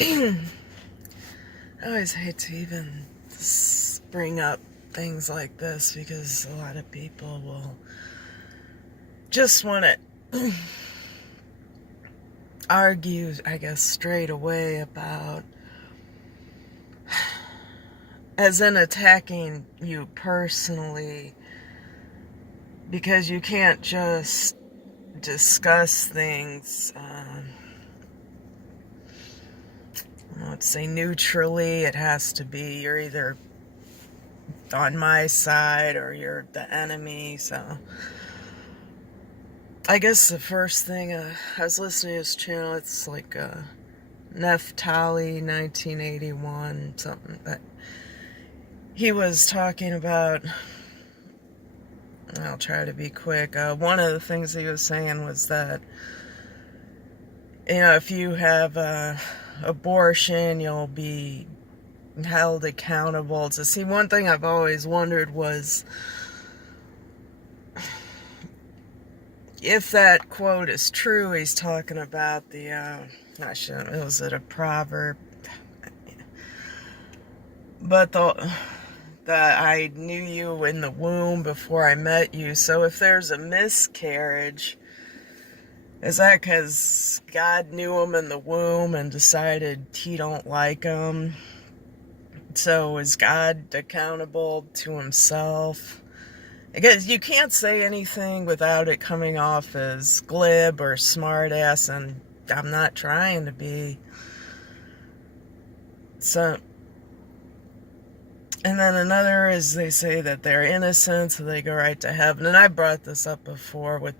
I always hate to even bring up things like this because a lot of people will just want to argue, I guess, straight away about, as in attacking you personally, because you can't just discuss things, let's say neutrally. It has to be you're either on my side or you're the enemy. So I guess the first thing, I was listening to his channel. It's like Neftali 1981 something, but he was talking about, I'll try to be quick. One of the things he was saying was that, if you have abortion, you'll be held accountable. To see, one thing I've always wondered was, if that quote is true, he's talking about was it a proverb? But the I knew you in the womb before I met you. So if there's a miscarriage, is that because God knew him in the womb and decided he don't like him? So is God accountable to himself? I guess you can't say anything without it coming off as glib or smartass, and I'm not trying to be. So, and then another is they say that they're innocent, so they go right to heaven. And I brought this up before with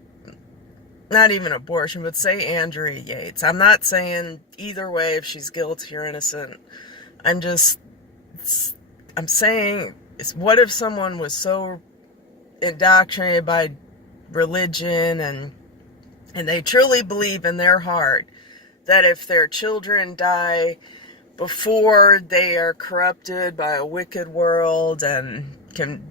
not even abortion, but say Andrea Yates. I'm not saying either way if she's guilty or innocent. I'm saying, what if someone was so indoctrinated by religion and they truly believe in their heart that if their children die before they are corrupted by a wicked world and can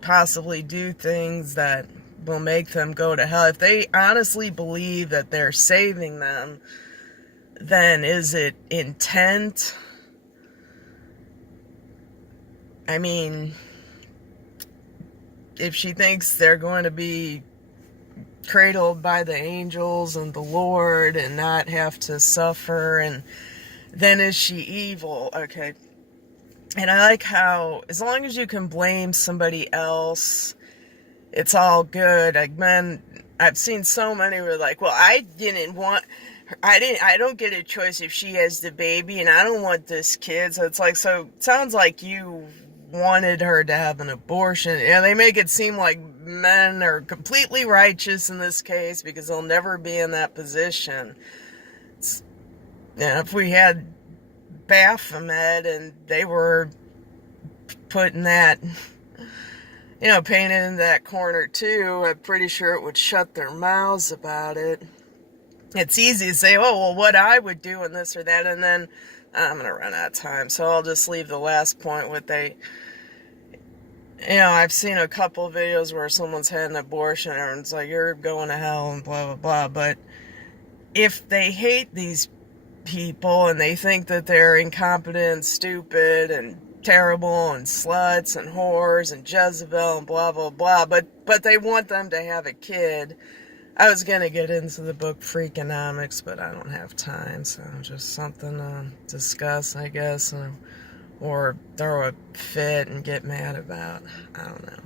possibly do things that will make them go to hell, if they honestly believe that they're saving them, then is it intent? I mean, if she thinks they're going to be cradled by the angels and the Lord and not have to suffer, and then is she evil? Okay. And I like how, as long as you can blame somebody else, it's all good. Like, man, I've seen so many who are like, well, I don't get a choice if she has the baby, and I don't want this kid. So it's like, so it sounds like you wanted her to have an abortion. And they make it seem like men are completely righteous in this case because they'll never be in that position. If we had Baphomet and they were putting that, painted in that corner too, I'm pretty sure it would shut their mouths about it. It's easy to say, oh, well, what I would do in this or that, and then I'm going to run out of time, so I'll just leave the last point with I've seen a couple of videos where someone's had an abortion and it's like, you're going to hell and blah, blah, blah. But if they hate these people and they think that they're incompetent and stupid and terrible and sluts and whores and Jezebel and blah, blah, blah, but they want them to have a kid. I was going to get into the book Freakonomics, but I don't have time, so just something to discuss, I guess, or throw a fit and get mad about. I don't know.